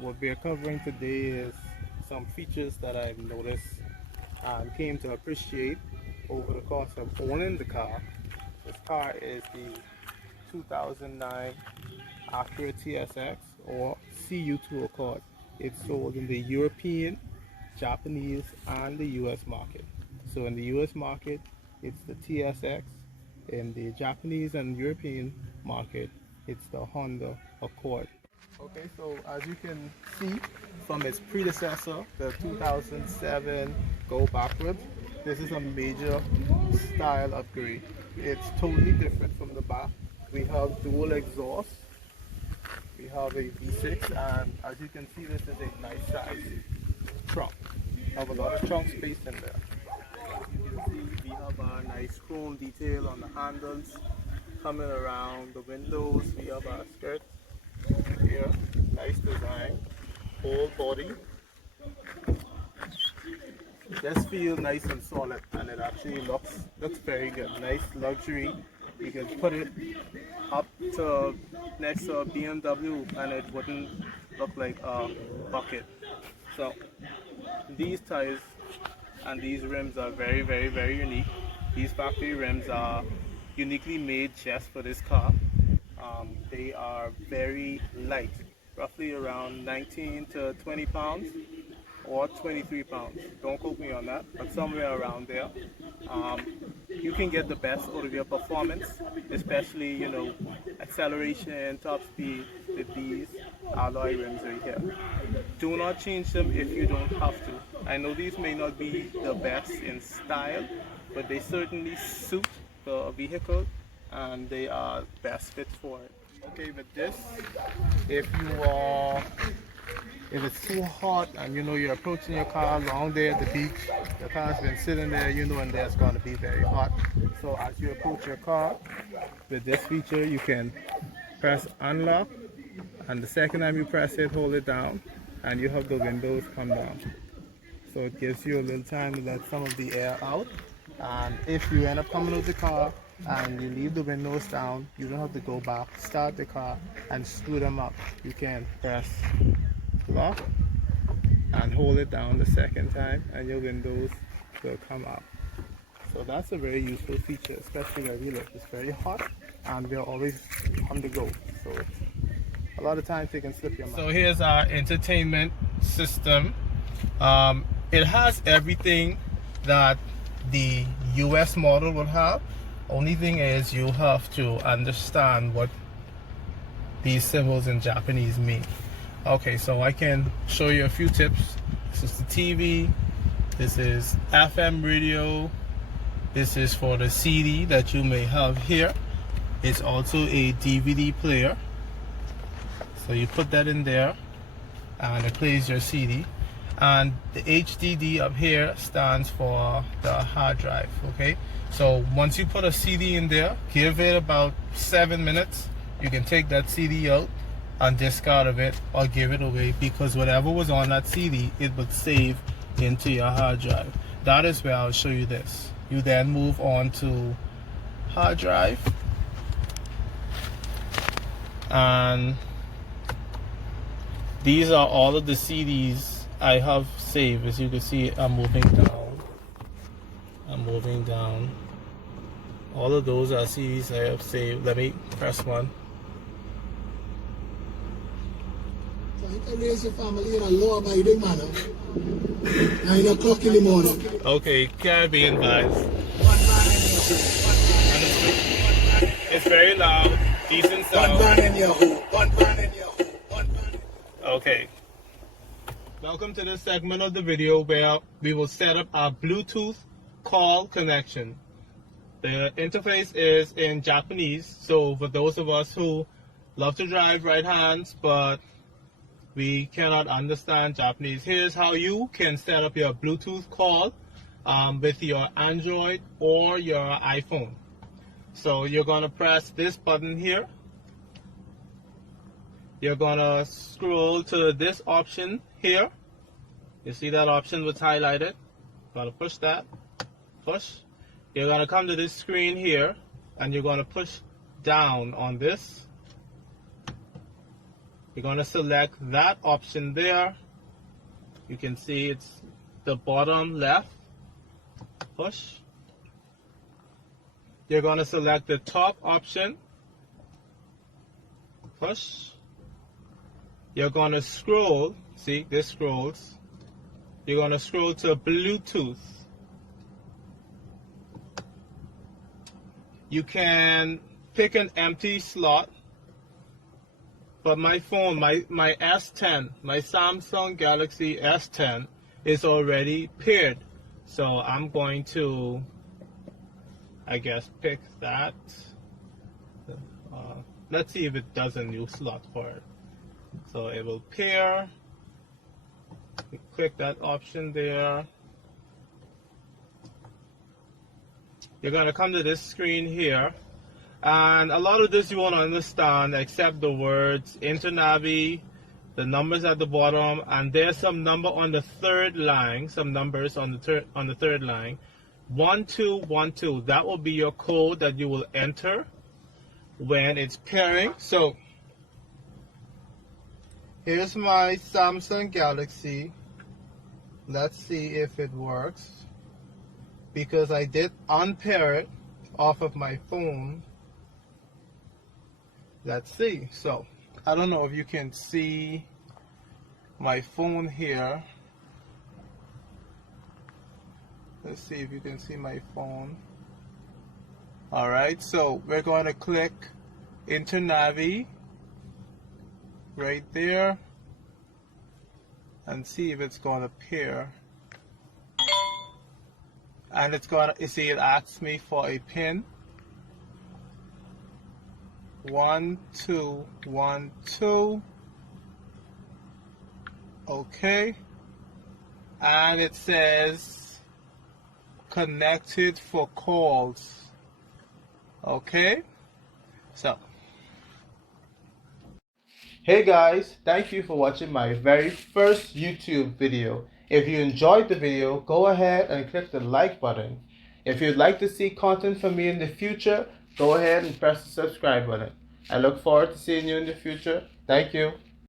what we're covering today is some features that I've noticed and came to appreciate over the course of owning the car. This car is the 2009 Acura TSX or CU2 Accord. It's sold in the European, Japanese, and the US market. So in the US market, it's the TSX. In the Japanese and European market, it's the Honda Accord. Okay, so as you can see from its predecessor, the 2007 Go Backwards, this is a major style upgrade. It's totally different from the back. We have dual exhaust, we have a V6, and as you can see, this is a nice size trunk. We have a lot of trunk space in there. You can see we have a nice chrome detail on the handles. Coming around the windows, we have our skirt here, nice design, whole body. Just feel nice and solid, and it actually looks very good. Nice luxury. You can put it up to next to a BMW and it wouldn't look like a bucket. So these tires and these rims are very unique. These factory rims are uniquely made just for this car. They are very light, roughly around 19 to 20 pounds or 23 pounds. Don't quote me on that, but somewhere around there. You can get the best out of your performance, especially, you know, acceleration, top speed with these alloy rims right here. Do not change them if you don't have to. I know these may not be the best in style, but they certainly suit the vehicle and they are best fit for it. Okay, with this, if it's too hot and you know you're approaching your car long day at the beach, your car's been sitting there, you know, and there's going to be very hot. So as you approach your car, with this feature, you can press unlock, and the second time you press it, hold it down, and you have the windows come down. So it gives you a little time to let some of the air out. And if you end up coming out the car and you leave the windows down, you don't have to go back, start the car and screw them up. You can press lock and hold it down the second time and your windows will come up. So that's a very useful feature, especially where we live. It's very hot and we're always on the go. So a lot of times you can slip your mind. So here's our entertainment system. It has everything that the US model would have. Only thing is you have to understand what these symbols in Japanese mean. Okay, so I can show you a few tips. This is the TV, this is FM radio, this is for the CD that you may have here. It's also a DVD player. So you put that in there and it plays your CD. And the HDD up here stands for the hard drive, okay? So once you put a CD in there, give it about 7 minutes. You can take that CD out and discard of it or give it away, because whatever was on that CD, it would save into your hard drive. That is where I'll show you this. You then move on to hard drive, and these are all of the CDs I have saved. As you can see, I'm moving down. All of those are CDs I have saved. Let me press one. So you can raise your family in a law-abiding manner. 9 o'clock in the morning. Okay, Caribbean vibes. It's very loud, decent sound. One man in your home. One man in your home. One man. Okay. Welcome to this segment of the video where we will set up our Bluetooth call connection. The interface is in Japanese, so for those of us who love to drive right hands but we cannot understand Japanese, here's how you can set up your Bluetooth call with your Android or your iPhone. So you're going to press this button here. You're going to scroll to this option here. You see that option was highlighted. Going to push that. Push. You're going to come to this screen here and you're going to push down on this. You're going to select that option there. You can see it's the bottom left. Push. You're going to select the top option. Push. You're going to scroll. See, this scrolls. You're going to scroll to Bluetooth. You can pick an empty slot. But my phone, my S10, my Samsung Galaxy S10 is already paired. So I'm going to, I guess, pick that. Let's see if it does a new slot for it. So it will pair. You click that option there. You're going to come to this screen here. And a lot of this you won't understand except the words InterNavi, the numbers at the bottom, and there's some number on the third line, some numbers on the third line. 1212, that will be your code that you will enter when it's pairing. So here's my Samsung Galaxy. Let's see if it works, because I did unpair it off of my phone. Let's see. So I don't know if you can see my phone here. Let's see if you can see my phone. Alright, so we're going to click InterNavi right there and see if it's going to pair. And it's going to, you see, it asks me for a pin. 1212. Okay. And it says connected for calls. Okay. So, hey guys, thank you for watching my very first YouTube video. If you enjoyed the video, go ahead and click the like button. If you'd like to see content from me in the future, go ahead and press the subscribe button. I look forward to seeing you in the future. Thank you.